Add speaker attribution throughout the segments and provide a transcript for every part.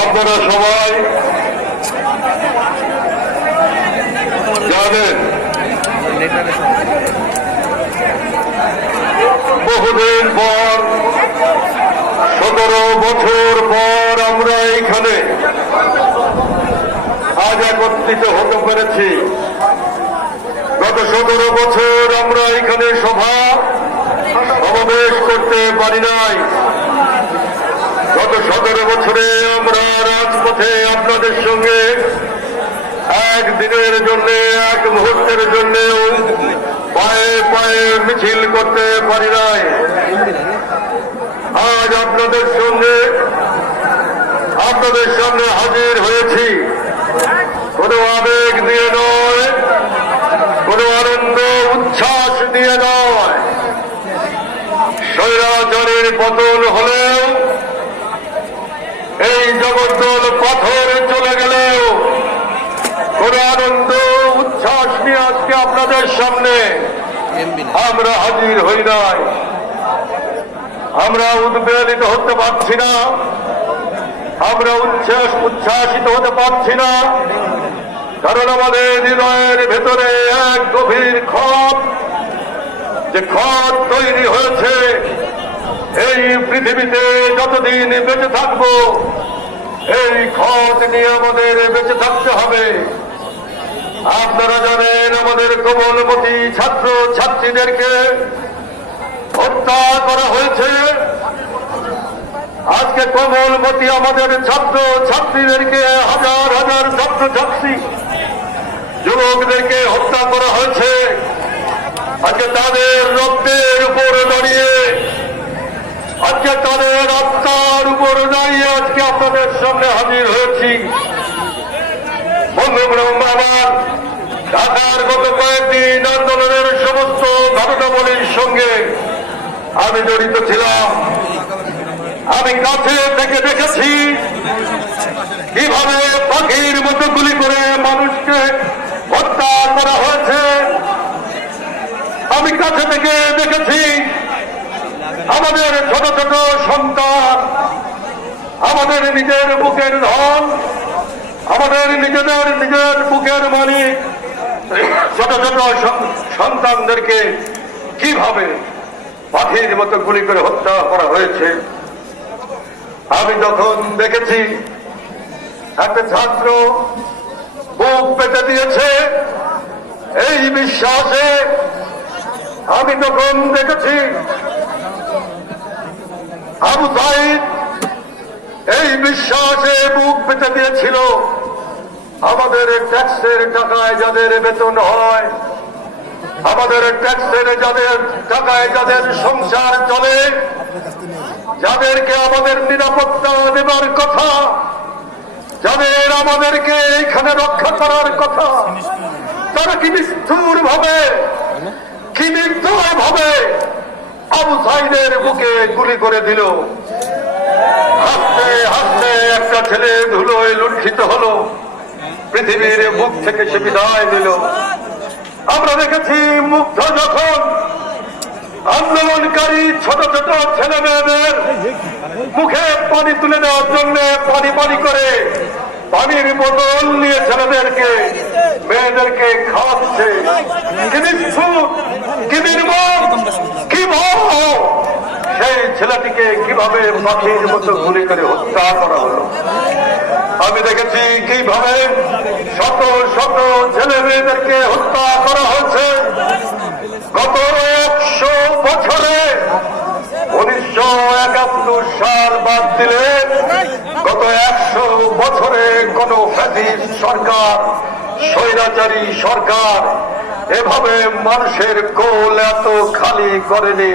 Speaker 1: আপনারা সবাই বহুদিন পর, সতেরো বছর পর আমরা এইখানে আজ একত্রিত হতে পেরেছি। গত সতেরো বছর আমরা এখানে সভা সমাবেশ করতে পারি নাই গত সতেরো বছরে আমরা রাজপথে আপনাদের সঙ্গে একদিনের জন্য, এক মুহূর্তের জন্য পায়ে পায়ে মিছিল করতে পারি নাই। আজ আপনাদের সঙ্গে, আপনাদের সামনে হাজির হয়েছি। কোনো আবেগ দিয়ে নয় কোনো আনন্দ উচ্ছ্বাস দিয়ে নয় স্বৈরাচারের পতন হলেও, এই জগদ্দল পাথর চলে গেলেও কোন আনন্দ, উচ্ছ্বাস নিয়ে আজকে আপনাদের সামনে আমরা হাজির হই নাই। আমরা উদ্বেলিত হতে পারছি না, আমরা উচ্ছ্বাস, উচ্ছ্বাসিত হতে পারছি না, কারণ আমাদের হৃদয়ের ভেতরে এক গভীর ক্ষত যে ক্ষত তৈরি হয়েছে এই পৃথিবীতে যতদিন বেঁচে থাকব, এই ক্ষত নিয়ে আমাদের বেঁচে থাকতে হবে। আপনারা জানেন, আমাদের কোমলমতি ছাত্র ছাত্রীদেরকে হত্যা করা হয়েছে। আজকে কোমলমতি আমাদের ছাত্র ছাত্রীদেরকে হাজার হাজার ছাত্র ছাত্রী যুবকদেরকে হত্যা করা হয়েছে। আজকে তাদের রক্তের উপর দাঁড়িয়ে আজকে তাদের আত্মার উপর দাঁড়িয়ে আজকে আপনাদের সামনে হাজির হয়েছি। বন্ধুব্রহ্ম আমার ঢাকার গত কয়েকদিন আন্দোলনের সমস্ত ঘটনাবলীর সঙ্গে আমি জড়িত ছিলাম। আমি কাছে থেকে দেখেছি কীভাবে পাখির মতো গুলি করে মানুষকে হত্যা করা হয়েছে। আমি কাছে থেকে দেখেছি আমাদের ছোট ছোট সন্তান, আমাদের নিজের বুকের ধন, আমাদের নিজেদের নিজের বুকের মালিক, ছোট ছোট সন্তানদেরকে কীভাবে পাখির মতো গুলি করে হত্যা করা হয়েছে? আমি যখন দেখেছি, একটা ছাত্র বুক পেতে দিয়েছে, এই বিশ্বাসে আমি তখন দেখেছি আবু সাইদ এই বিশ্বাসে বুক পেতে দিয়েছিল। আমাদের ট্যাক্সের টাকায় যাদের বেতন হয়, আমাদের ট্যাক্সের যাদের টাকায় যাদের সংসার চলে, যাদেরকে আমাদের নিরাপত্তা দেবার কথা, যাদের আমাদেরকে এইখানে রক্ষা করার কথা, তারা কি নিষ্ঠুর ভাবে কি নির্দয় ভাবে আবু সাইদের বুকে গুলি করে দিল। হাসতে হাসতে একটা ছেলে ধুলোয় লুণ্ঠিত হলো। পৃথিবীর মুখ থেকে সে বিদায় দিল আমরা দেখেছি মুগ্ধ যখন আন্দোলনকারী ছোট ছোট ছেলে মেয়েদের মুখে পানি তুলে দেওয়ার জন্য পানি পানি করে পানির বোতল নিয়ে ছেলেদেরকে, মেয়েদেরকে খাওয়াচ্ছে। সেই ছেলেটিকে কীভাবে পাখির মতো গুলি করে হত্যা করা হলো? আমি দেখেছি কীভাবে শত শত ছেলে মেয়েদেরকে হত্যা করা হয়েছে। গত একশো বছরে দিলে গত একশো বছরে কোন ফ্যাসিস্ট সরকার, স্বৈরাচারী সরকার, এভাবে মানুষের কোল এত খালি করেনি।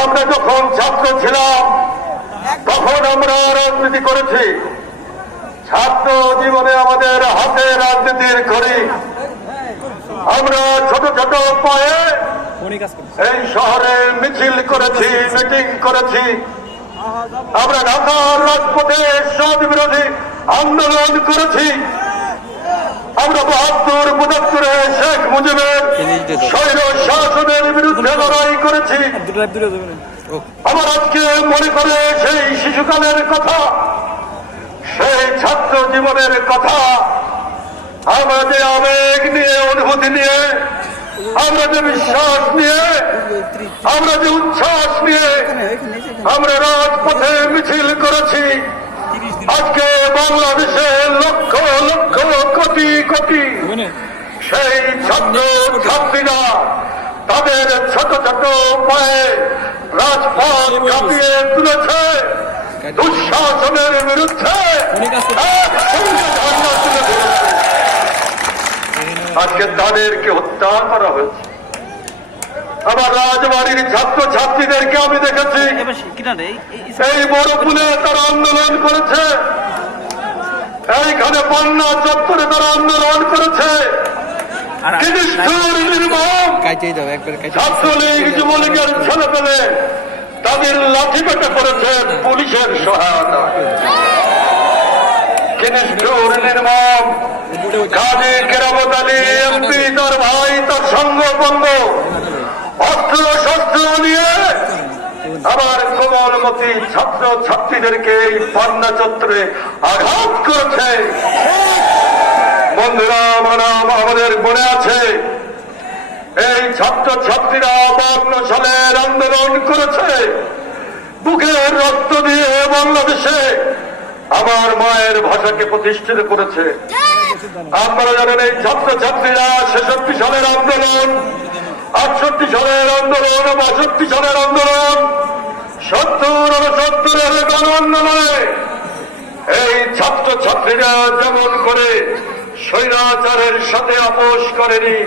Speaker 1: আমরা যখন ছাত্র ছিলাম, তখন আমরা রাজনীতি করেছি। ছাত্র জীবনে আমাদের হাতে রাজনীতির করি আমরা ছোট ছোট পায়ে এই শহরে মিছিল করেছি, মিটিং করেছি। আমরা ঢাকার রাজপথে সদ বিরোধী আন্দোলন করেছি। আমরা বাহাত্তর, পঁচাত্তরে শেখ মুজিবের স্বৈর শাসনের বিরুদ্ধে লড়াই করেছি। আমার আজকে মনে করে সেই শিশুকালের কথা, সেই ছাত্র জীবনের কথা আমরা যে আবেগ নিয়ে, অনুভূতি নিয়ে আমরা যে বিশ্বাস নিয়ে, আমরা যে উচ্ছ্বাস নিয়ে, আমরা রাজপথে মিছিল করেছি আজকে বাংলাদেশে লক্ষ লক্ষ, কোটি কোটি সেই ছাত্র ছাত্রীরা তাদের ছোট ছোট পায়ে রাজপথ কাঁপিয়ে তুলেছে দুঃশাসনের বিরুদ্ধে ধরেছে। আজকে তাদেরকে হত্যা করা হয়েছে। আমার রাজবাড়ির ছাত্র ছাত্রীদেরকে আমি দেখেছি। এই বড়পুলে তারা আন্দোলন করেছে। এইখানে বন্যা চত্বরে তারা আন্দোলন করেছে। ছাত্রলীগ যুবলীগের ছেলে পেলে তাদের লাঠি পেটে পড়েছে পুলিশের সহায়তা নিষ্ঠুর নির্মম। কাজী কেরামত ভাই তার সঙ্গ বঙ্গ। অস্ত্র শস্ত্র নিয়ে আমার কোমলমতি ছাত্র ছাত্রীদেরকে এই পান্না চত্বরে আঘাত করেছে। বন্ধুরা মানাম আমাদের মনে আছে, এই ছাত্র ছাত্রীরা বান্ন সালের আন্দোলন করেছে। বুকের রক্ত দিয়ে বাংলাদেশে আমার মায়ের ভাষাকে প্রতিষ্ঠিত করেছে। আপনারা জানেন এই ছাত্র ছাত্রীরা ছেষট্টি সালের আন্দোলন, আটষট্টি সালের আন্দোলন, বাষট্টি সালের আন্দোলন, সত্তর সত্তরের গণ আন্দোলনে এই ছাত্র ছাত্রীরা যেমন করে স্বৈরাচারের সাথে আপোষ করেনি,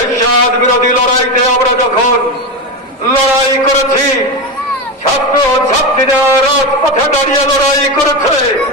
Speaker 1: এরশাদ বিরোধী লড়াইতে আমরা যখন লড়াই করেছি ছাত্র ছাত্রীরা রাজপথে দাঁড়িয়ে লড়াই করেছে।